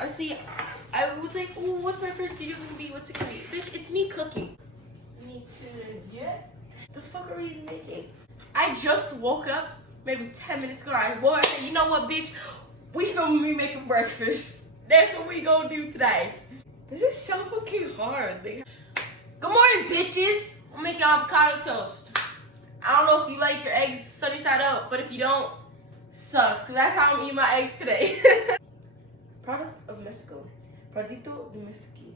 Honestly, I was like, oh, what's my first video gonna be? What's it gonna be? Bitch, it's me cooking. Me too. Yeah. The fuck are we even making? I just woke up maybe 10 minutes ago. I woke up and said, you know what, bitch? We filming me making breakfast. That's what we gonna do today. This is so fucking hard. Good morning, bitches. I'm making avocado toast. I don't know if you like your eggs sunny side up, but if you don't, sucks. Cause that's how I'm eating my eggs today. Product of Mexico. Pradito de Mexico.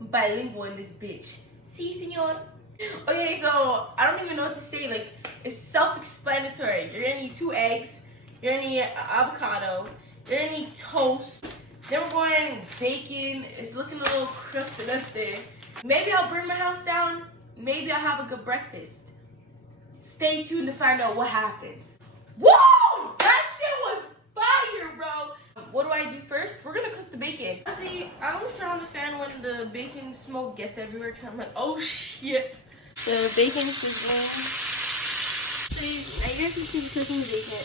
Bilingual in this bitch. Si, senor. Okay, so I don't even know what to say. Like, it's self-explanatory. You're gonna need 2 eggs. You're gonna need avocado. You're gonna need toast. Then we're going bacon. It's looking a little crusty. That's there. Maybe I'll burn my house down. Maybe I'll have a good breakfast. Stay tuned to find out what happens. Woo! That shit was fire, bro. What do I do first? We're gonna cook the bacon. See, I only turn on the fan when the bacon smoke gets everywhere because I'm like, oh shit. The bacon is sizzling. So now you guys can see the cooking bacon.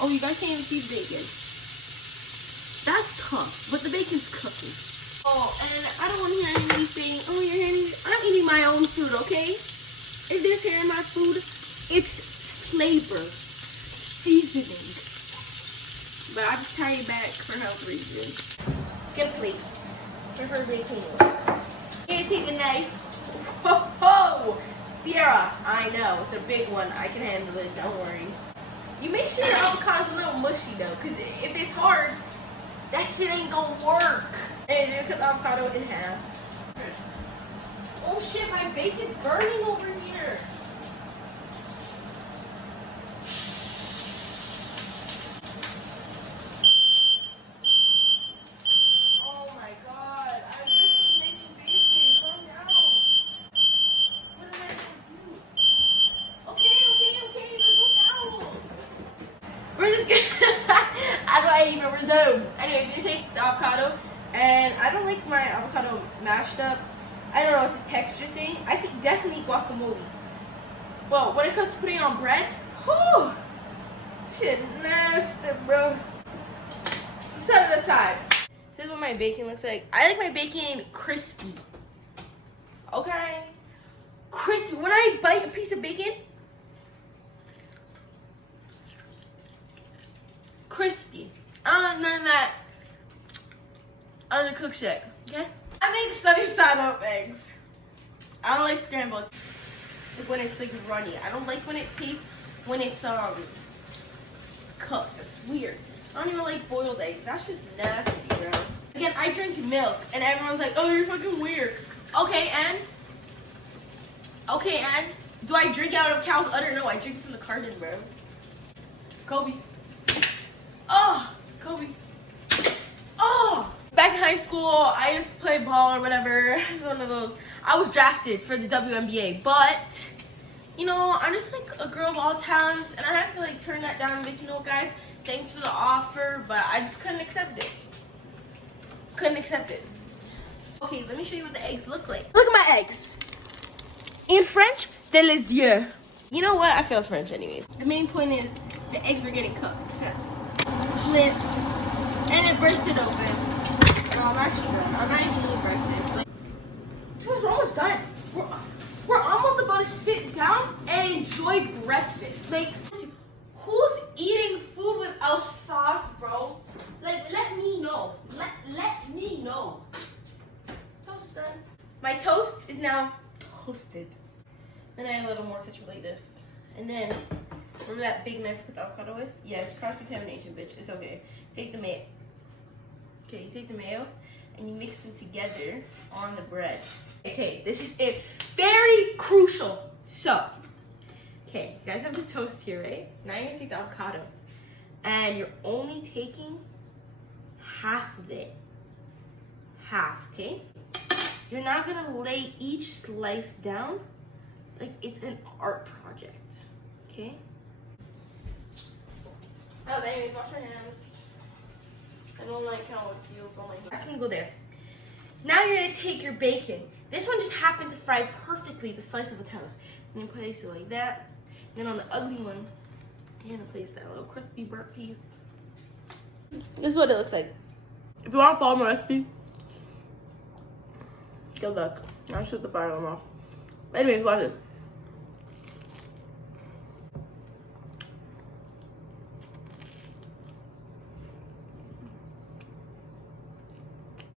Oh, you guys can't even see the bacon. That's tough, but the bacon's cooking. Oh, and I don't want to hear anybody saying, oh, you're hearing, I'm eating my own food, okay? If there's hair in my food, it's flavor, seasoning. But I just tie it back for health reasons. Get a plate for her bacon. Can't take a knife. Ho ho! Sierra, I know, it's a big one. I can handle it, don't worry. You make sure your avocado's a little mushy though, because if it's hard, that shit ain't gonna work. And then cut the avocado in half. Oh shit, my bacon's burning over here. Oh my god, I just was making bacon. Calm down. What am I gonna do? Okay, there's no towels. We're just gonna, how do I even resume? Anyways, you're gonna take the avocado. And I don't like my avocado mashed up. I don't know, it's a texture thing. I think definitely guacamole. Well, when it comes to putting it on bread, whew, shit nasty, bro. Set it aside. This is what my bacon looks like. I like my bacon crispy. Okay? Crispy. When I bite a piece of bacon, crispy. I don't know none of that undercooked shit, okay? I make sunny side up eggs. I don't like scrambled. Like when it's like runny. I don't like when it tastes when it's cooked. It's weird. I don't even like boiled eggs. That's just nasty, bro. Again, I drink milk and everyone's like, oh, you're fucking weird. Okay, and do I drink out of cow's udder? No, I drink from the carton, bro. Kobe. Oh, Kobe. Oh. Back in high school, I used to play ball or whatever. It's one of those. I was drafted for the WNBA, but you know, I'm just like a girl of all talents, and I had to like turn that down and make, you know, guys, thanks for the offer, but I just couldn't accept it. Couldn't accept it. Okay, let me show you what the eggs look like. Look at my eggs. In French, de les yeux. You know what? I failed French anyways. The main point is the eggs are getting cooked. Flip, and it bursted open. No, I'm actually done. I'm not even eating breakfast. Like, we're almost done. We're almost about to sit down and enjoy breakfast. Like, who's eating food without sauce, bro? Like, let me know. Let me know. Toast done. My toast is now toasted. Then I add a little more ketchup like this. And then, remember that big knife I put the avocado with? Yeah, it's cross-contamination, bitch. It's okay. Take the mayo. Okay, you take the mayo and you mix them together on the bread. Okay, this is it. Very crucial. So, okay, you guys have the toast here, right? Now you're gonna take the avocado. And you're only taking half of it. Half, okay? You're not gonna lay each slice down like it's an art project, okay? Oh, anyways, wash my hands. I don't like how it feels on my hands. That's gonna go there. Now you're gonna take your bacon. This one just happened to fry perfectly the slice of the toast. And you place it like that. And then on the ugly one, you're gonna place that little crispy burnt piece. This is what it looks like. If you want to follow my recipe, good luck. I'll shut the fire alarm off. Anyways, watch this.